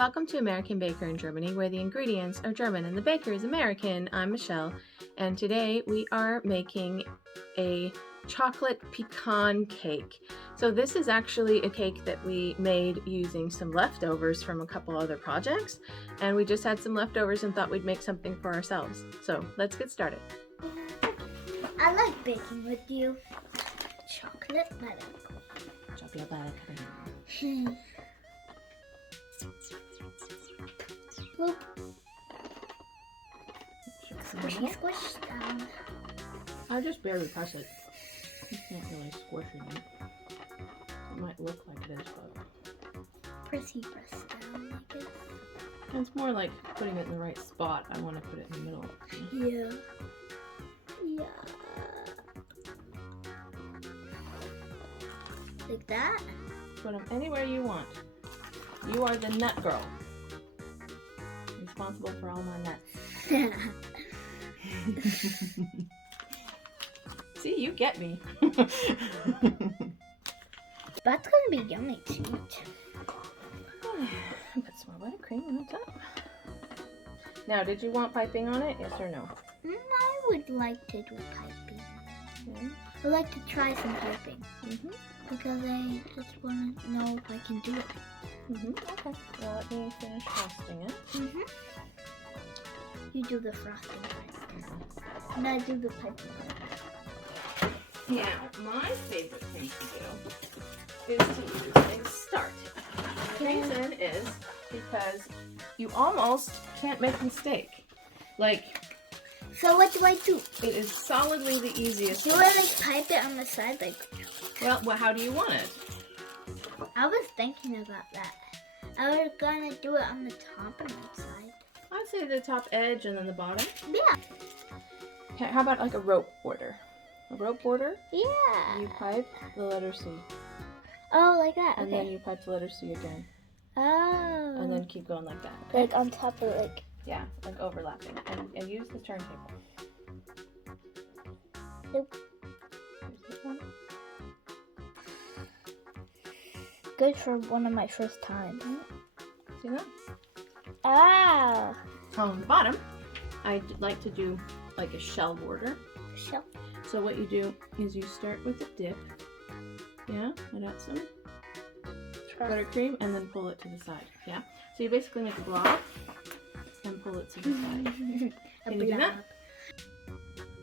welcome to American Baker in Germany, where the ingredients are German and the baker is American. I'm Michelle, and today we are making a chocolate pecan cake. So this is actually a cake that we made using some leftovers from a couple other projects, and we just had some leftovers and thought we'd make something for ourselves. So let's get started. I like baking with you. Chocolate butter. Chocolate butter. Whoop. Squishy squish down. I just barely press it. You can't really squish it. It might look like it is, but Press down like it. it's more like putting it in the right spot. I want to put it in the middle. Yeah. Yeah. Like that? Put them anywhere you want. You are the nut girl. Responsible for all my nuts. See, you get me. That's gonna be yummy too. Put some more buttercream on top. Now, did you want piping on it? Yes or no? I would like to do piping. Okay. I'd like to try some piping. Because I just want to know if I can do it. Okay. Well, let me finish frosting it. You do the frosting first. And I do the piping first. Now, my favorite thing to do is to use a start. The reason is because you almost can't make a mistake. Like, So what do I do? it is solidly the easiest. Do I like pipe it on the side? Like, Well, how do you want it? I was thinking about that. I was gonna do it on the top and the side. I'd say the top edge and then the bottom. Yeah. Okay, how about like a rope border? A rope border? Yeah. You pipe the letter C. Oh, like that. And Okay. then you pipe the letter C again. Oh. And then keep going like that. Okay? like on top of like. Yeah, like overlapping. And use the turntable. Nope. Here's this one. Good for one of my first times. See that? Ah. On the bottom, I like to do like a shell border. Shell. So what you do is you start with a dip. Yeah, let out some buttercream and then pull it to the side. Yeah. So you basically make a blob and pull it to the side. Can you do that?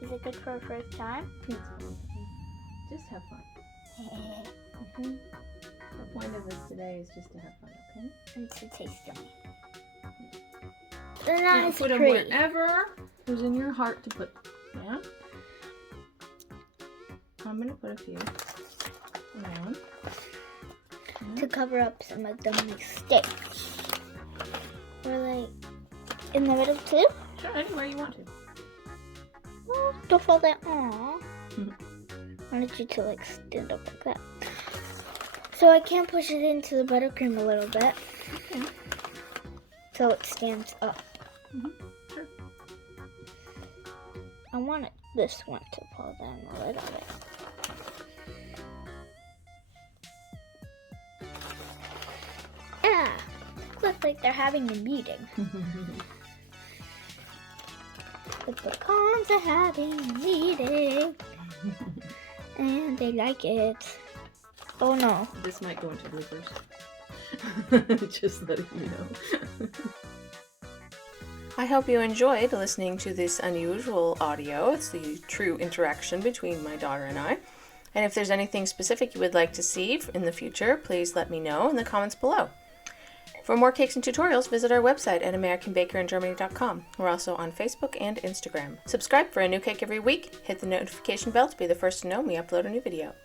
Is it good for a first time? Just have fun. The point of this today is just to have fun, okay? And to taste yummy. They're Now not as put them pretty. wherever was in your heart to put them. Yeah. I'm gonna put a few around. To cover up some of the mistakes. Or like in the middle too? Sure, anywhere you want to. Oh, don't fall down. Aww. I wanted you to like stand up like that. So I can push it into the buttercream a little bit. Okay. So it stands up. Sure. I want this one to fall down a little bit. Yeah, looks like they're having a meeting. The pecans are having a meeting. And they like it. Oh no. This might go into bloopers. Just letting you know. I hope you enjoyed listening to this unusual audio. It's the true interaction between my daughter and I. And if there's anything specific you would like to see in the future, please let me know in the comments below. For more cakes and tutorials, visit our website at AmericanBakerInGermany.com. We're also on Facebook and Instagram. Subscribe for a new cake every week. Hit the notification bell to be the first to know when we upload a new video.